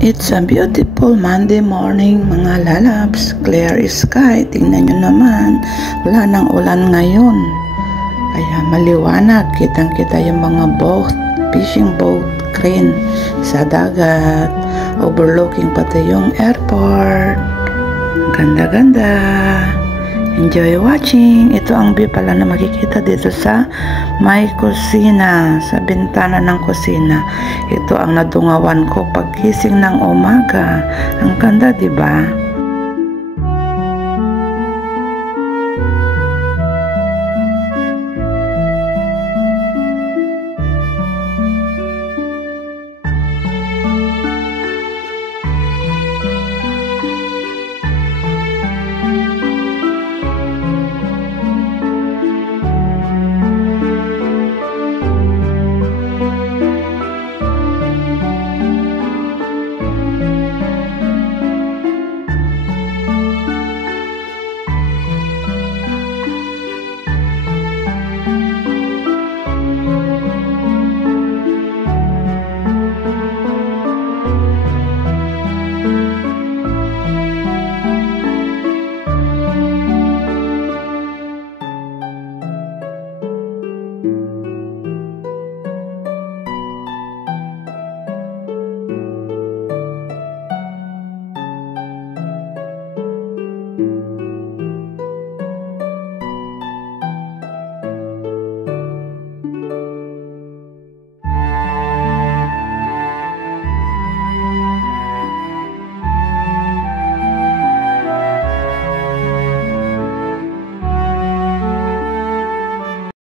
It's a beautiful Monday morning mga lalabs. Clear sky. Tingnan nyo naman. Wala nang ulan ngayon. Kaya maliwanag. Kitang-kita yung mga boat, fishing boat, crane sa dagat. Overlooking pati yung airport. Ganda-ganda. Enjoy watching. Ito ang view pala na makikita dito sa may kusina, sa bintana ng kusina. Ito ang nadungawan ko pagkising ng umaga. Ang ganda, 'di ba?